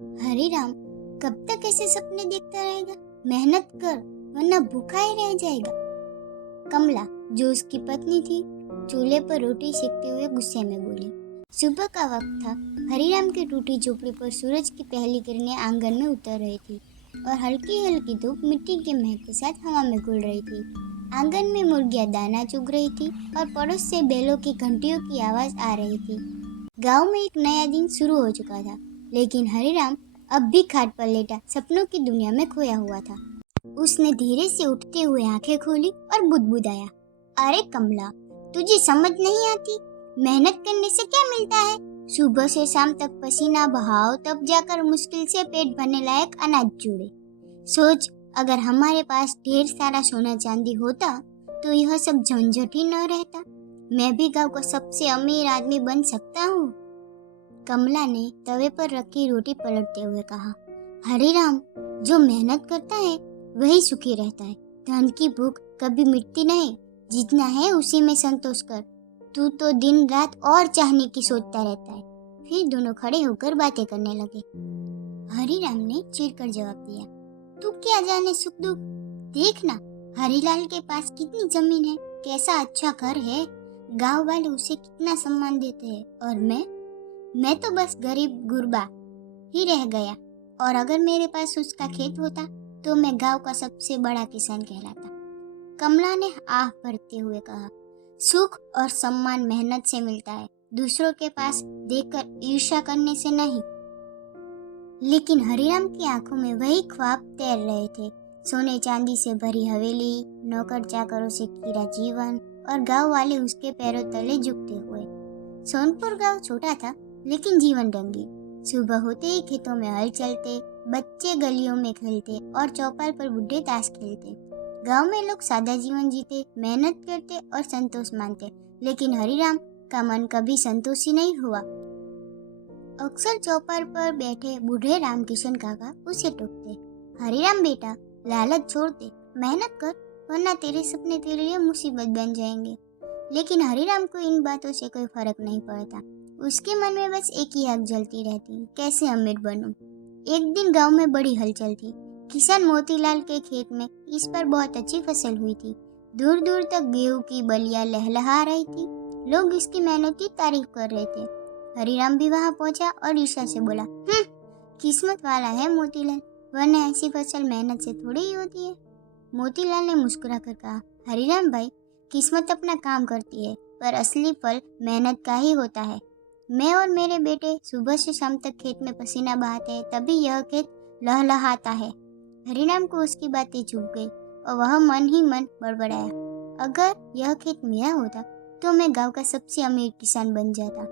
हरीराम, कब तक ऐसे सपने देखता रहेगा? मेहनत कर, वरना भूखा ही रह जाएगा। कमला, जो उसकी पत्नी थी, चूल्हे पर रोटी सेकते हुए गुस्से में बोली। सुबह का वक्त था। हरीराम की टूटी झोपड़ी पर सूरज की पहली किरणें आंगन में उतर रही थी और हल्की हल्की धूप मिट्टी के महक के साथ हवा में घुल रही थी। आंगन में मुर्गियां दाना चुग रही थी और पड़ोस से बैलों की घंटियों की आवाज आ रही थी। गांव में एक नया दिन शुरू हो चुका था, लेकिन हरीराम अब भी खाट पर लेटा सपनों की दुनिया में खोया हुआ था। उसने धीरे से उठते हुए आंखें खोली और बुदबुदाया, अरे कमला, तुझे समझ नहीं आती? मेहनत करने से क्या मिलता है? सुबह से शाम तक पसीना बहाओ, तब जाकर मुश्किल से पेट भरने लायक अनाज जुड़े। सोच, अगर हमारे पास ढेर सारा सोना चांदी होता तो यह सब झंझट ही न रहता। मैं भी गांव का सबसे अमीर आदमी बन सकता हूँ। कमला ने तवे पर रखी रोटी पलटते हुए कहा, हरीराम, जो मेहनत करता है वही सुखी रहता है। धन की भूख कभी मिटती नहीं। जितना है उसी में संतोष कर। तू तो दिन रात और चाहने की सोचता रहता है। फिर दोनों खड़े होकर बातें करने लगे। हरीराम ने चिढ़कर जवाब दिया, तू क्या जाने सुख दुख? देखना, हरीलाल के पास कितनी जमीन है, कैसा अच्छा घर है, गांव वाले उसे कितना सम्मान देते हैं, और मैं तो बस गरीब गुरबा ही रह गया। और अगर मेरे पास उसका खेत होता तो मैं गांव का सबसे बड़ा किसान कहलाता। कमला ने आह भरते हुए कहा, सुख और सम्मान मेहनत से मिलता है, दूसरों के पास देखकर ईर्ष्या करने से नहीं। लेकिन हरीराम की आंखों में वही ख्वाब तैर रहे थे। सोने चांदी से भरी हवेली, नौकर चाकरों से घिरा जीवन, और गांव वाले उसके पैरों तले झुकते हुए। सोनपुर गांव छोटा था, लेकिन जीवन रंगीन। सुबह होते ही खेतों में हल चलते, बच्चे गलियों में खेलते और चौपाल पर बुढ़े ताश खेलते। गांव में लोग सादा जीवन जीते, मेहनत करते और संतोष मानते। लेकिन हरीराम का मन कभी संतोषी नहीं हुआ। अक्सर चौपाल पर बैठे बूढ़े रामकिशन काका उसे टोकते, हरीराम बेटा, लालच छोड़ दे, मेहनत कर, वरना तेरे सपने तेरे लिए मुसीबत बन जाएंगे। लेकिन हरीराम को इन बातों से कोई फर्क नहीं पड़ता। उसके मन में बस एक ही आग जलती रहती, कैसे अमीर बनूं। एक दिन गांव में बड़ी हलचल थी। किसान मोतीलाल के खेत में इस पर बहुत अच्छी फसल हुई थी। दूर दूर तक गेहूं की बलियां लहलहा रही थी। लोग इसकी मेहनत की तारीफ कर रहे थे। हरीराम भी वहां पहुंचा और ईर्ष्या से बोला, किस्मत वाला है मोतीलाल, वरना ऐसी फसल मेहनत से थोड़ी ही होती है। मोतीलाल ने मुस्कुरा कर कहा, हरीराम भाई, किस्मत अपना काम करती है, पर असली फल मेहनत का ही होता है। मैं और मेरे बेटे सुबह से शाम तक खेत में पसीना बहाते हैं, तभी यह खेत लहलहाता है। हरीराम को उसकी बातें चुभ गई और वह मन ही मन बड़बड़ाया, अगर यह खेत मेरा होता तो मैं गांव का सबसे अमीर किसान बन जाता।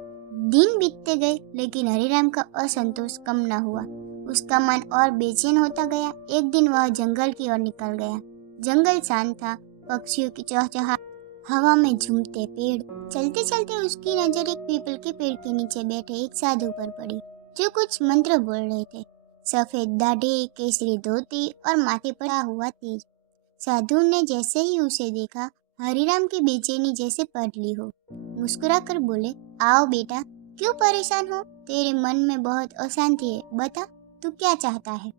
दिन बीतते गए, लेकिन हरीराम का असंतोष कम न हुआ। उसका मन और बेचैन होता गया। एक दिन वह जंगल की ओर निकल गया। जंगल शांत था, पक्षियों की चहचहाहट, हवा में झूमते पेड़। चलते चलते उसकी नजर एक पीपल के पेड़ के नीचे बैठे एक साधु पर पड़ी, जो कुछ मंत्र बोल रहे थे। सफेद दाढ़ी, केसरी धोती और माथे पर हुआ तीर। साधु ने जैसे ही उसे देखा, हरीराम की बेचैनी जैसे पढ़ ली हो। मुस्कुरा कर बोले, आओ बेटा, क्यों परेशान हो? तेरे मन में बहुत अशांति है, बता तू क्या चाहता है?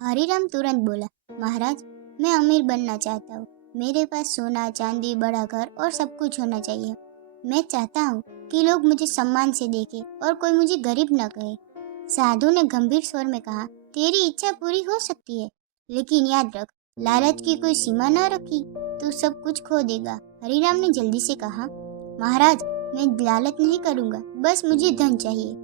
हरीराम तुरंत बोला, महाराज, मैं अमीर बनना चाहता हूँ। मेरे पास सोना चांदी, बड़ा घर और सब कुछ होना चाहिए। मैं चाहता हूँ कि लोग मुझे सम्मान से देखें और कोई मुझे गरीब न कहे। साधु ने गंभीर स्वर में कहा, तेरी इच्छा पूरी हो सकती है, लेकिन याद रख, लालच की कोई सीमा न रखी तो सब कुछ खो देगा। हरीराम ने जल्दी से कहा, महाराज, मैं लालच नहीं करूंगा, बस मुझे धन चाहिए।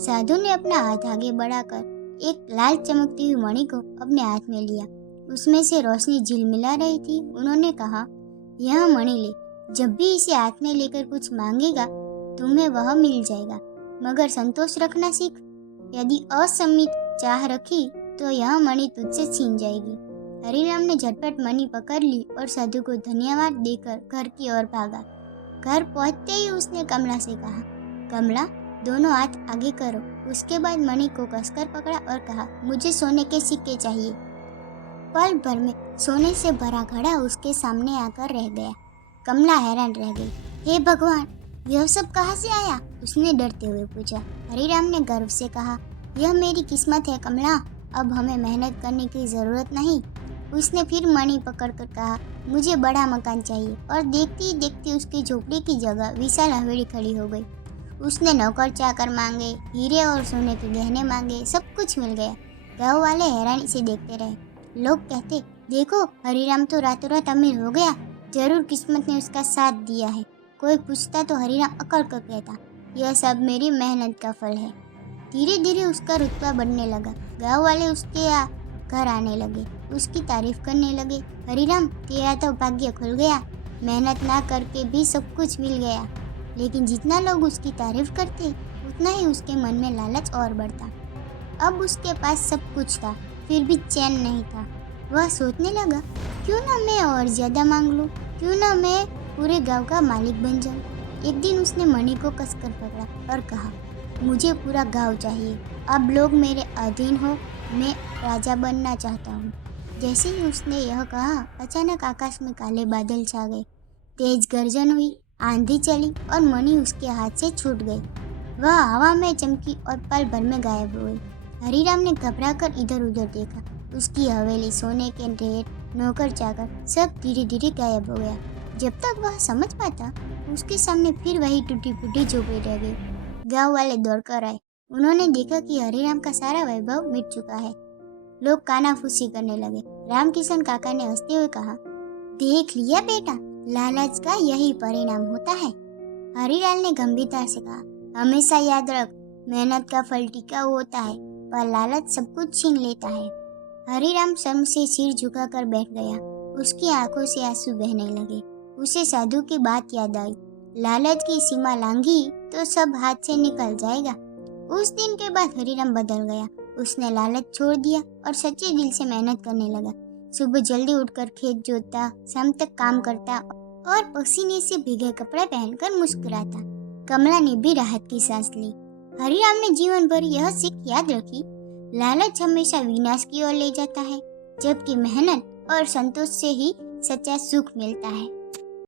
साधु ने अपना हाथ आगे बढ़ाकर एक लाल चमकती हुई मणि को अपने हाथ में लिया। उसमें से रोशनी झिलमिला रही थी। उन्होंने कहा, यह मणि ले, जब भी इसे हाथ में लेकर कुछ मांगेगा तुम्हें वह मिल जाएगा, मगर संतोष रखना सीख। यदि असीमित चाह रखी तो यह मणि तुझसे छीन जाएगी। हरीराम ने झटपट मणि पकड़ ली और साधु को धन्यवाद देकर घर की ओर भागा। घर पहुंचते ही उसने कमला से कहा, कमला, दोनों हाथ आगे करो। उसके बाद मणि को कसकर पकड़ा और कहा, मुझे सोने के सिक्के चाहिए। पल भर में सोने से भरा घड़ा उसके सामने आकर रह गया। कमला हैरान रह गई। हे भगवान, यह सब कहाँ से आया? उसने डरते हुए पूछा। हरीराम ने गर्व से कहा, यह मेरी किस्मत है कमला, अब हमें मेहनत करने की ज़रूरत नहीं। उसने फिर मणि पकड़कर कहा, मुझे बड़ा मकान चाहिए। और देखते ही देखते उसकी झोपड़ी की जगह विशाल हवेली खड़ी हो गई। उसने नौकर चाकर मांगे, हीरे और सोने के गहने मांगे, सब कुछ मिल गया। गाँव वाले हैरानी से देखते रहे। लोग कहते, देखो हरीराम तो रातों रात अमीर हो गया, जरूर किस्मत ने उसका साथ दिया है। कोई पूछता तो हरीराम अकड़ कर कहता, यह सब मेरी मेहनत का फल है। धीरे धीरे उसका रुतबा बढ़ने लगा। गाँव वाले उसके घर आने लगे, उसकी तारीफ करने लगे। हरीराम, तेरा तो भाग्य खुल गया, मेहनत ना करके भी सब कुछ मिल गया। लेकिन जितना लोग उसकी तारीफ करते, उतना ही उसके मन में लालच और बढ़ता। अब उसके पास सब कुछ था, फिर भी चैन नहीं था। वह सोचने लगा, क्यों ना मैं और ज्यादा मांग लूं, क्यों ना मैं पूरे गांव का मालिक बन जाऊं। एक दिन उसने मणि को कसकर पकड़ा और कहा, मुझे पूरा गांव चाहिए, अब लोग मेरे अधीन हो, मैं राजा बनना चाहता हूँ। जैसे ही उसने यह कहा, अचानक आकाश में काले बादल छा गए, तेज गर्जन हुई, आंधी चली और मणि उसके हाथ से छूट गई। वह हवा में चमकी और पल भर में गायब हो गई। हरीराम ने घबराकर इधर उधर देखा। उसकी हवेली, सोने के ढेर, नौकर चाकर सब धीरे धीरे गायब हो गया। जब तक वह समझ पाता, उसके सामने फिर वही टूटी फूटी झोपड़ी रह गई। गांव वाले दौड़कर आए। उन्होंने देखा कि हरीराम का सारा वैभव मिट चुका है। लोग कानाफूसी करने लगे। रामकिशन काका ने हंसते हुए कहा, देख लिया बेटा, लालच का यही परिणाम होता है। हरीलाल ने गंभीरता से कहा, हमेशा याद रख, मेहनत का फल टिका होता है, पर लालच सब कुछ छीन लेता है। हरीराम शर्म से सिर झुकाकर बैठ गया। उसकी आंखों से आंसू बहने लगे। उसे साधु की बात याद आई, लालच की सीमा लांघी तो सब हाथ से निकल जाएगा। उस दिन के बाद हरीराम बदल गया। उसने लालच छोड़ दिया और सच्चे दिल से मेहनत करने लगा। सुबह जल्दी उठकर खेत जोतता, शाम तक काम करता और पसीने से भीगे कपड़े पहनकर मुस्कुराता। कमला ने भी राहत की सांस ली। हरीराम ने जीवन भर यह सीख याद रखी, लालच हमेशा विनाश की ओर ले जाता है, जबकि मेहनत और संतोष से ही सच्चा सुख मिलता है।